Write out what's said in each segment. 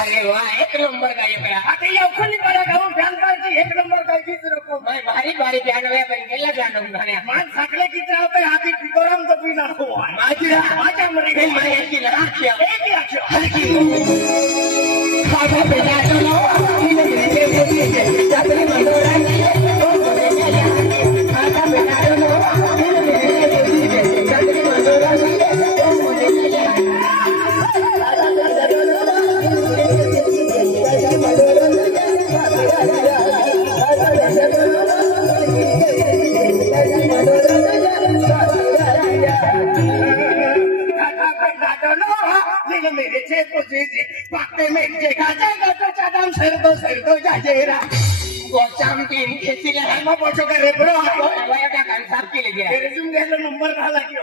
अरे वा एक नंबर गायक आता एवढी बरं गाऊन फॅन करायची एक नंबर गायचीच रको भारी भारी फॅन वया पण गेला गाणं गाण्या मान साखले किती राहतोय हाती पिकोराम तो पिना हो माझ्या मरे गई माया की लहाच्या एक आख्यो हलकी खागा बेटा तो तिने गेले पोती जातरी मंडोरा तो खागा बेटा तो तिने गेले पोती जातरी मंडोरा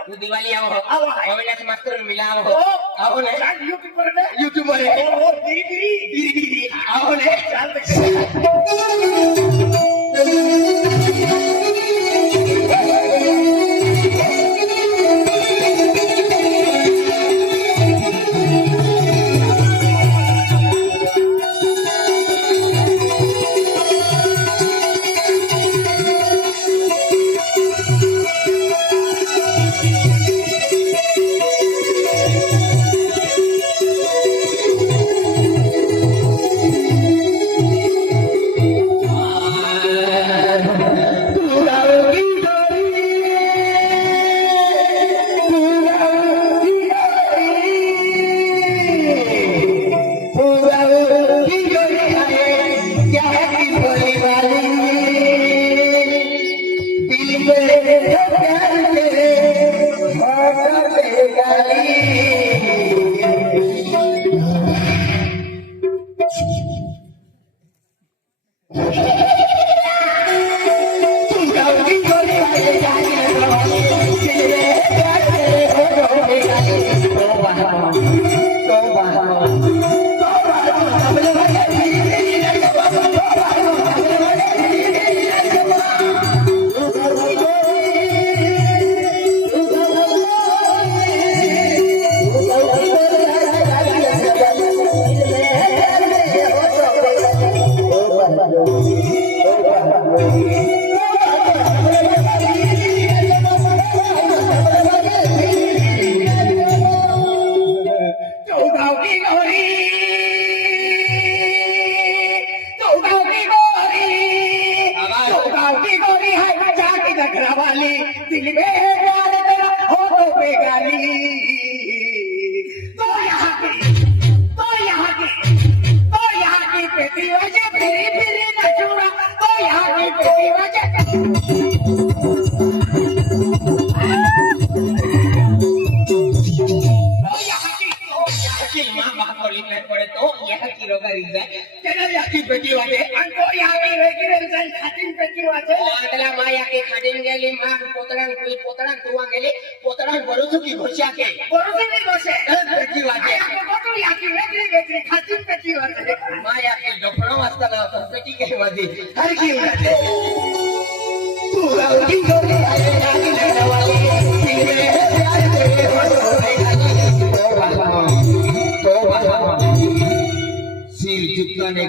तो दिवाली आओ मास्टर मिला आओ यूट्यूबर आओ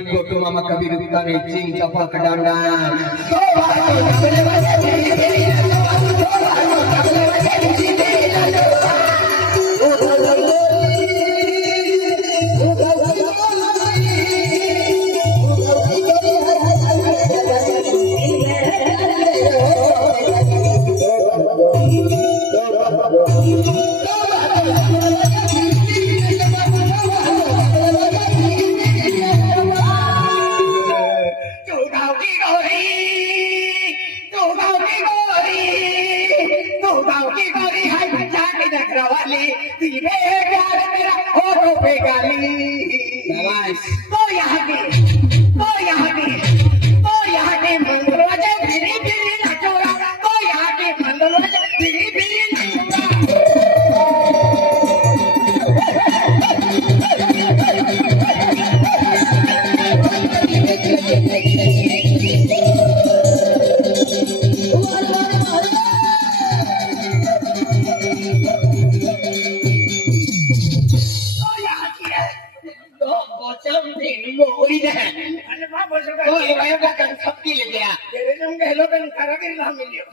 Kotu mama kabirukta ne cing capa kedangan.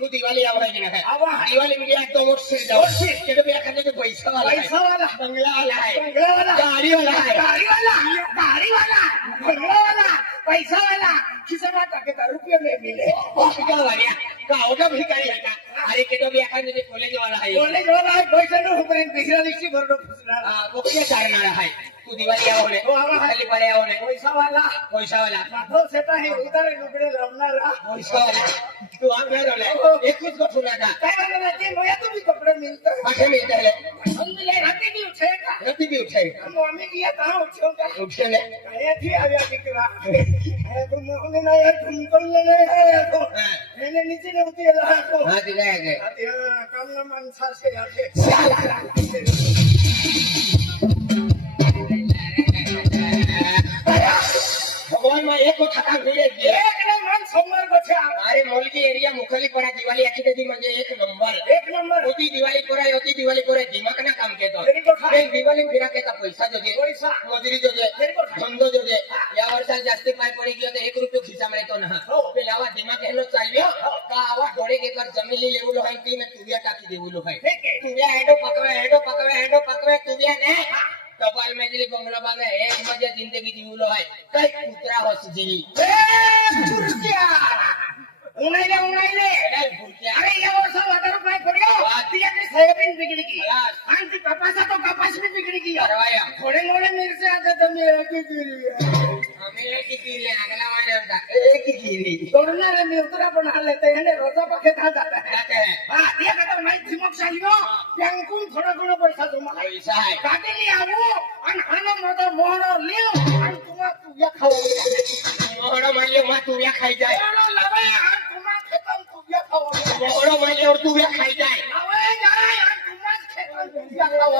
तू दिवाळी आवडायची ना आवा. दिवाळी म्हणजे आज दोन वर्ष जाऊ बी एखाद्या पैसा पैसावाला बंगलावाला आहे बंगलावाला गाडीवाला आहे गाडीवाला बंगलावाला पैसावाला खिसमा टाके रुपये में मिले गाँव का भिखारी है का अरे के तो भी एखाद कॉलेज वाला है कॉलेज वाला है पैसा नो पर्यंत बिगड़ा लिस्टी भरनो फुसणार वो क्या चारणार है तू दिवाळी आवडे खाली पडे आवडे पैसावाला माधव सेटा हे उतारे लुगडे लावणारा पैसावाला तू आम घर वाला एकच को सुना था काय म्हणला ते मोया तुम्ही कपडे मिलता माथे मिलता है हम ले राती भी उठेगा रति भी उठे हम मम्मी की कहां उठोगा उठे ले काय थी आव्या दिकरा है तो मोहने ना यार तुम ले है तो मैंने नीचे ने उतरे ला को हां दिला है काम ना माणसा से आते भगवान में एक को ठका भिड़े एक ने मन सोमवार को छे अरे मोलकी एरिया मुखली पड़ा दिवाळी आखी तेदी म्हणजे एक नंबर होती दिवाळी पोरा दिमाग ना काम केतो एक दिवाळी फिरा केता पैसा जोजे मजुरी जोजे धंदो जोजे या वर्षात जास्ती पाय पडी गयो तो 1 रुपया खिसा मिळतो ना पेलावा दिमाग हेलो चाललो का आवा डोळे के कर जमिली लेवलो है ती में तुविया टाकी देवलो है तुविया हेडो पकवे तुविया ने कपाल में दिली बंगला बागे एक मजे जिंदगी जीवलो है कई कुतरा होस जीवी उन्हाळले अरे या वर्षा वाटर पाय पडलो तिया की सोयाबीन बिगड़ी की आणि ती कपासा तो कपास भी बिगड़ी की करवाया थोड़े मोड़े मिर्ची आता तो मेरे की गिरी हमें की गिरी अगला वाले होता एक ही गिरी तोड़ना रे मी उतरा पण हाल लेते हैं रोजा पके खा जाता है जाते हैं हां तिया का नाही दिमाग चालियो त्यांकून थोड़ा पैसा जमा पैसा है काटेली आवो आणि हानो मोठा मोहर लियो आणि तुम्हा तू या खाऊ मोहरो मारले मा तू या खाई जाए मोहर लावे आणि तुम्हा खेतम तू या खाऊ मोहरो मारले और तू या खाई जाए लावे जाय आणि तुम्हा खेतम तू या खाऊ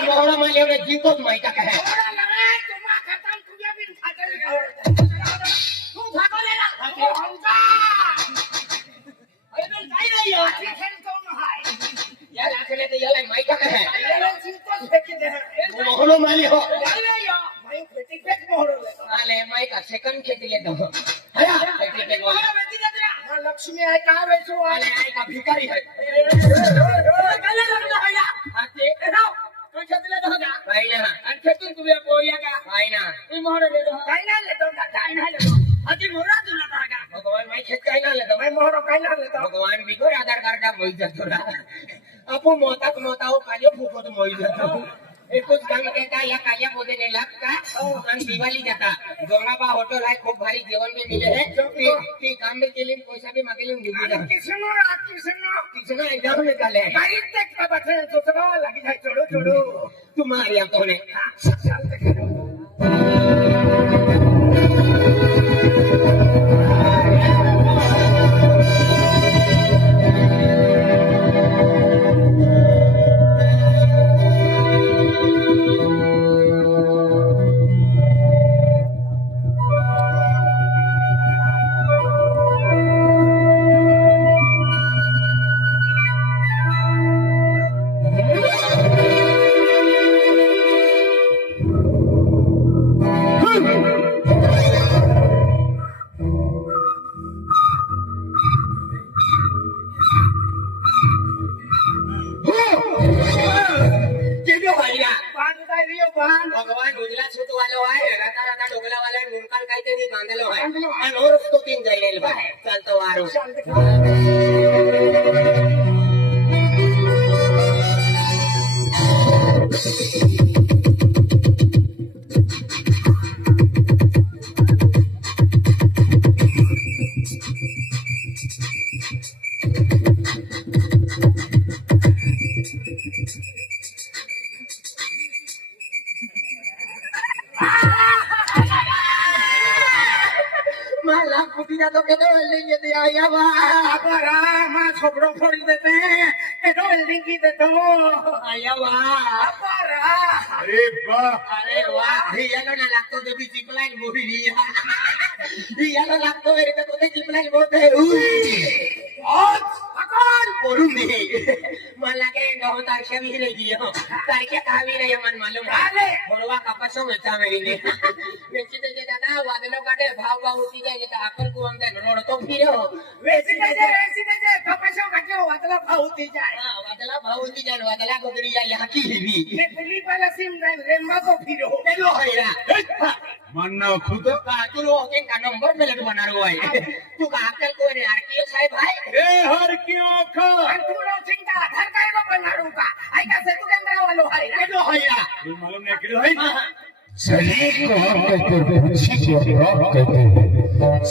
मोहरो मारले और जीतो माइटा कहे तुम्हा खेतम तू या बिन खाते तू भागलेला हमका अरे ben काय नाही याची खेळ कोण हाय या राखले तो याला माइटा कहे याला चिंता फेकी दे मोहरो मारले हो भाई खेती फेक मोहर ले आले माइटा सेकंड खेती ले दो हया खेती पे बोल लक्ष्मी आहे का वेचू आले आई का भिखारी है गले लगला हैला आते एनो तो खेतले दो ना काय ना आणि खेतून तुम्ही पोया का काय ना मी मोहर ले दो काय ना ले दो काय ना ले दो अति मोरा तुला का भगवान माई खेत काय ना ले दो मैं मोहर काय ना ले दो भगवान बिगोर आधार कार्ड का मोई जातो ना आपो मोता हो कालियो फुको तो मोई जातो एकच काम केता या कालिया पोते ने लागता आणि दिवाळी जाता जोनाबा होटल आहे खूप भारी जेवण भी मिले है ती काम भी केली पैसा भी मागेली निघून किसनो एकदम निकाले डायरेक्ट टेक का बाथे तो सगा लगी जाय छोड़ो छोड़ो तुम्हारी हम तो ने भगवान उजला छूट वालो है राता राता डोगला वाला मुंकाल काहीतरी बांधलो आहे आणि रोज तो तीन जाईल बाहेर चालतो वारू मला कुठे तो केतो वेल्डिंग येते आया बा अबरा मा छोकरो फोड़ी देते हैं एनो वेल्डिंग की देतो आया बा अबरा अरे वाह ही याला ना लागतो ते बीच लाईन मोहिली ही याला लागतो रे तो ते जीप लाईन बोलते आज बोल बोलून दे मला काय गाव तारख्या भी रही हो तारख्या कावी रही मन मालूम आले. बोलवा कपासो मिळता मेरीने वेची त्याचे दादा वादलो काढे भाव भाव होती जाय तर आपण कुवम त्या रोडतो फिरो वेची त्याचे कपाशो काटे वातला भाऊती जाय वादला भाव होती जाय वादला गोगरी या हाकी हिवी ने पुली पाला सिम जाय रेम्बा को फिरो तेलो हैरा मानना खुद का तू लोग का नंबर मिलत बना रहो है तू का अक्कल को रे आरटीओ साहब भाई ए हर क्यों खा आणि तू लो चिंता आधार कार्ड को बनाडू का ऐका सेतु केंद्र वालो हाय तेलो हैरा ये मालूम नहीं किधर है जली को हम कहते हैं पूछी को राम कहते हैं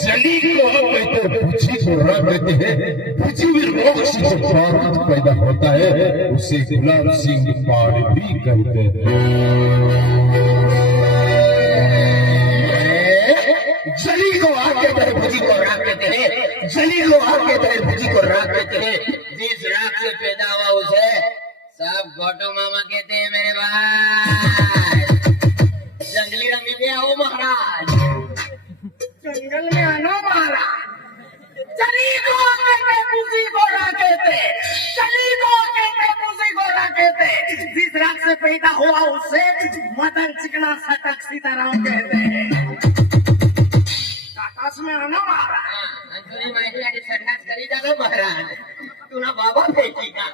जली को हम कहते हैं पूछी को राम कहते हैं पूछी में मोक्ष जो प्रारब्ध पैदा होता है उसे गुलाब सिंह पाड़वी कहते हैं जली को आग कहते हैं भुजी को राग कहते हैं जली को आग कहते हैं भुजी को राग कहते हैं जिस रात से पैदा हुआ उसे सब गोटो मामा कहते हैं मेरे भाई जंगली रमी पे आओ महाराज जंगल में आना महाराज चली को कहते पूसी को राकेते चली को कहते पूसी को राकेते जिस रात से पैदा हुआ उसे मदन चिकना सटक सीताराम कहते हैं आकाश में आना महाराज तुझी माहिती आधी संडास करी जातो महाराज तुला बाबा भेटी का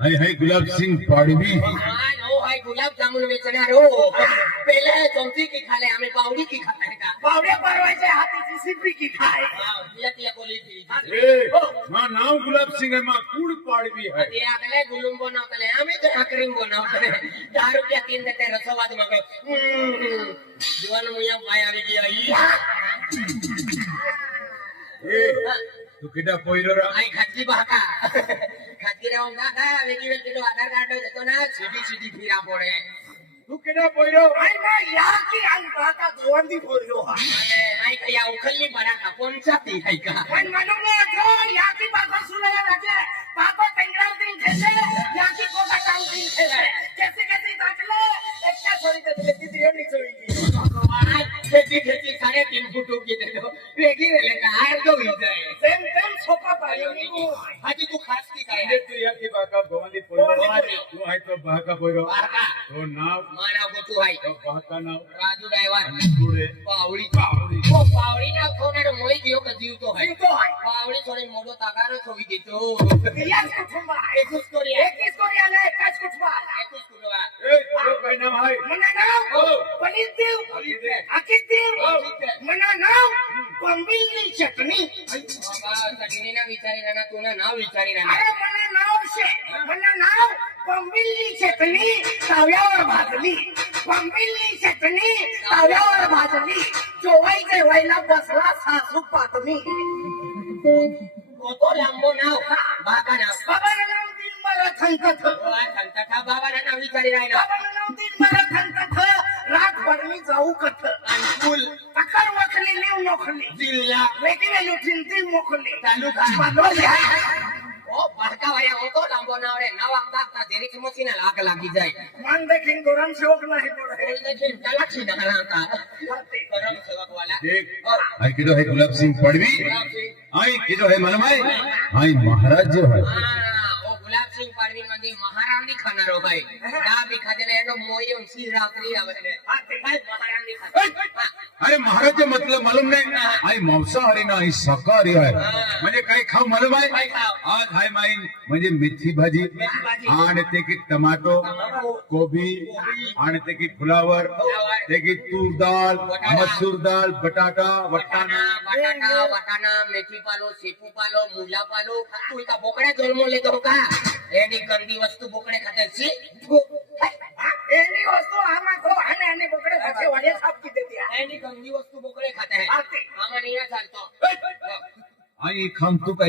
हाय हाय गुलाब सिंह पाड़वी आज हो हाय गुलाब जामुन बेचणार हो पहले चमची की खाले आम्ही पावडी की खाते का बावड़े परवाचे हाथी सिपी की खाए तिला तिला बोली थी ए मां नाम गुलाब सिंह है मां कूड़ पाड़वी है ते आगले गुलुम बनवतले आम्ही तर क्रीम बनवतले 10 रुपया तीन देते रसवाद मग जीवन मुया पाया गई ए तू किडा पोइरो रा आई खाती बाका खाती राहून का वेगळी वेगळी आधार कार्ड देतो ना सिटी सिटी फिरा पडे तू किडा पोइरो आई मैं यहाँ की अंका का गोवंदी बोल लो અને આઈ કયા ઉખલ્લી બરાકા પંચાતી આઈ કા पण मालूम नहीं जो यहाँ की बात सुनाया लगे पापा टेंगरा दिन थे यहाँ की कोटा काम दिन थे कैसे कैसे दाखले एक क्या छोड़ी दे लेती थी नहीं छोड़ी ખેતી ખેતી 3.5 ફૂટ ઉગી દેતો વેગી રેલે का हार दो ही जाए सेम सोपा पायो हाजी तू खास की काय ये तू या की बाका गोवंदी पोइरो गोवंदी। तू है तो बाका पोइरो बाका। तो नाम મારા ગોતુ ભાઈ तो बाका नाम રાજુ ડ્રાઈવર कूड़े પાવડી पावड़ी ઓ પાવડી ના ખોનારો મોઈ ગયો કે જીવતો હોય जीवतो है પાવડી થોડી મોડો તાગારો છોવી દીધો यार कुटुंबा એકુસ કોરિયા एक किस को याले काच कुटुंबा એકુસ કુડવા ए तो कहना भाई मना नाव पनीर देव आकित देव मना नाव पंबिलनी चटनी બાબા સગીના વિચારી રાના તુના ના વિચારી રાના अरे मना नाव पंबिलनी चटनी तव्यावर भाजली पंबिलनी चटनी तव्यावर भाजली जोवाई जेवायला बसला सासू पातमी કોતો લાંબો નાવ બાબા નાવ बाबाला नाव दिन मला थंकत આ સંતઠા બાબાના નાવ વિચારી રાયના बाबाला नाव दिन मला थंकत रात भरणी जाऊ कथ अनुकूल अकर वखली लिव नोखली जिल्हा वेगळे लुठीन ती मोखली तालुका बालोली ओ बारका वाया होतो लांबो नाव रे नवा काका देरी किमतीना लाग लागी जाय मान देखील गोरम शोक नाही पडे बोल देखील गलाची ना का गरम सेवक वाला देख हाय किधर है गुलाब सिंह पाड़वी हाय किधर है मालूम है हाय महाराज जो है ओ गुलाब सिंह पाडवी मध्ये महाराणी खानारो भाई ना बी खादेला एनो मोई उंची रात्री आवले काय महाराणी खाते अरे महाराज मतलब मालूम नहीं हाय मांसाहारी नाही शाकाहारी आहे म्हणजे काय खाऊ मालूम आहे काय खाऊ? आज हाय माईन म्हणजे मेथी भाजी भाजी. आणि ते की टमाटो कोबी आणि ते की फुलावर ते की तूर दाल मसूर दाल बटाटा वटाणा वटाणा बटाटा वटाणा मेथी पालो शेपू पालो मुला पालो तू इथं बोकड्या जन्म लेतो का एडी गंदी वस्तू बोकडे खाते सी एनी वस्तू आमा तो आणि बकडे खाते वाडे साफ की देते एडी गंदी वस्तू बोकडे खाते है खाते. आम्हाला नाही चालतो आणि खाम तू काय